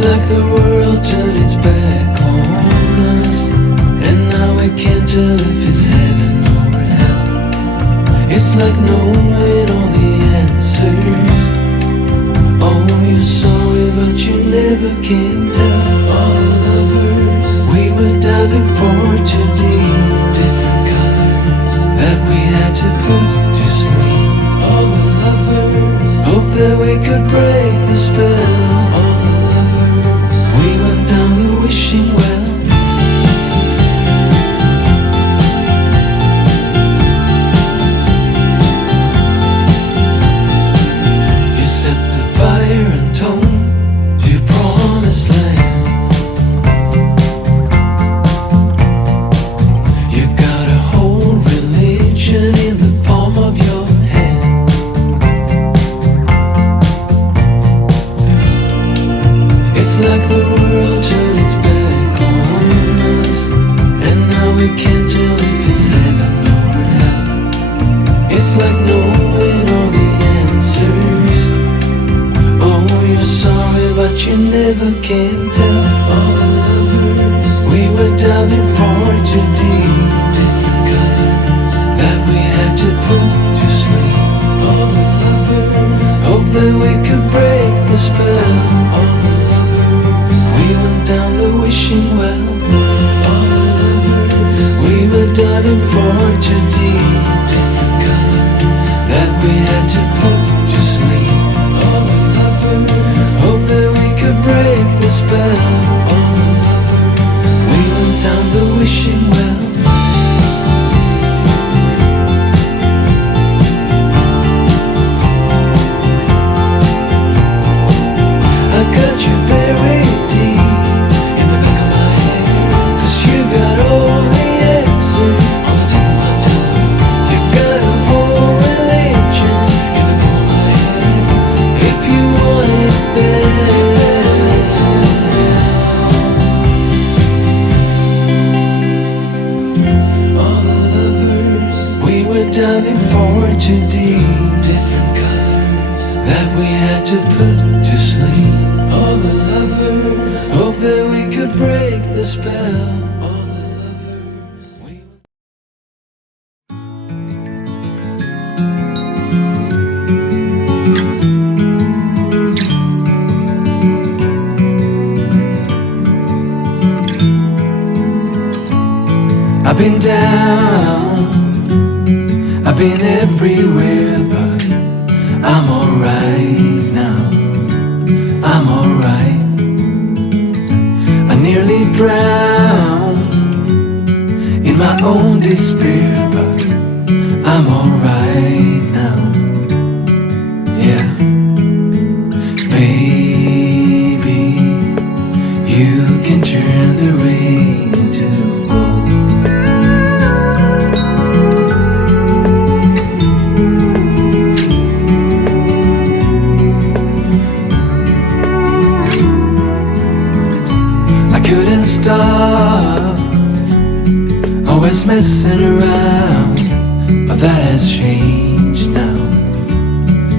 like the world turned its back on us, and now we can't tell if it's heaven or hell. It's like knowing all the answers. Oh, you're sorry, but you never can tell. All the lovers, we were diving for too deep, different colors that we had to put to sleep. All the lovers, hope that we could break the spell. All the lovers, we went down the wishing well. Like the world turned its back on us, and now we can't tell if it's heaven or hell. It's like knowing all the answers. Oh, you're sorry, but you never can tell. All the lovers, we were diving for too deep, different colors that we had to put to sleep. All the lovers, hope that we could break the spell. All the we went down the wishing well. All the lovers, we were diving for too deep, different colors that we had to put to sleep. All the lovers, hope that we could break the spell. All the lovers, we went down the wishing well. I got you buried deep in the back of my head, 'cause you got all the answers on the tip of my tongue. You got a whole religion in the corner of my head. If you want it better, all the lovers, we were diving for too deep, different colors that we had to put to sleep. All the lovers, hope that we could break the spell. All the lovers, we I've been down, I've been everywhere, but I'm alright now. I'm alright. I nearly drowned in my own despair, but I'm alright now. Yeah. Baby, you can turn the rain into gold. Couldn't stop, always messing around, but that has changed now.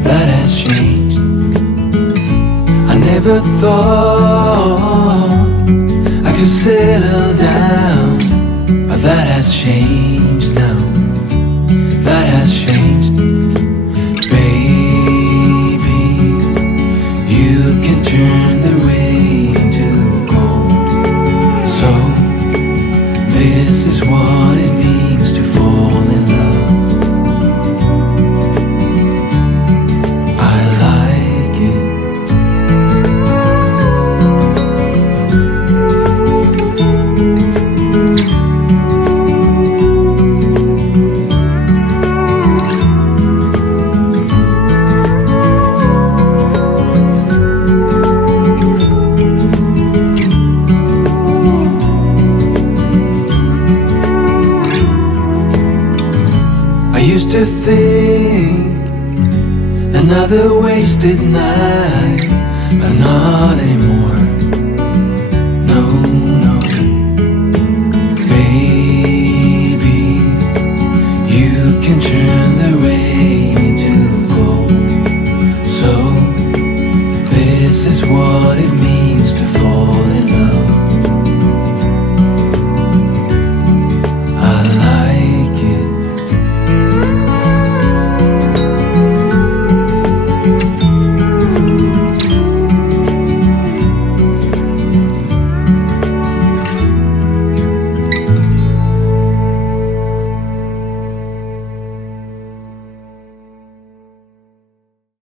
That has changed. I never thought I could settle down, but that has changed now. That has changed. Baby, you can turn the rain into gold. So, this is what it means to fall in love. I like it. Used to think another wasted night, but not anymore.